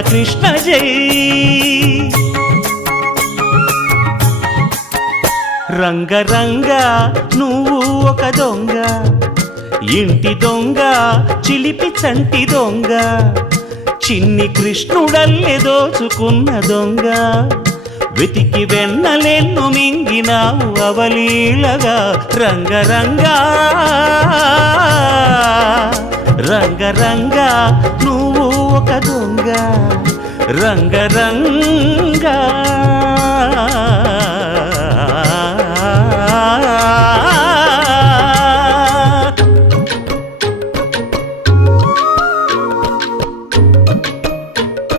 కృష్ణ జై. రంగ రంగ నువ్వు ఒక దొంగ, ఇంటి దొంగ చిలిపి చంటి దొంగ, చిన్ని కృష్ణుడల్లె దోచుకున్న దొంగ, వెతికి వెన్నలెన్ను మింగినావు అవలీలగా. రంగ రంగ రంగ రంగ నువ్వు ఒక దొంగ, రంగ రంగ.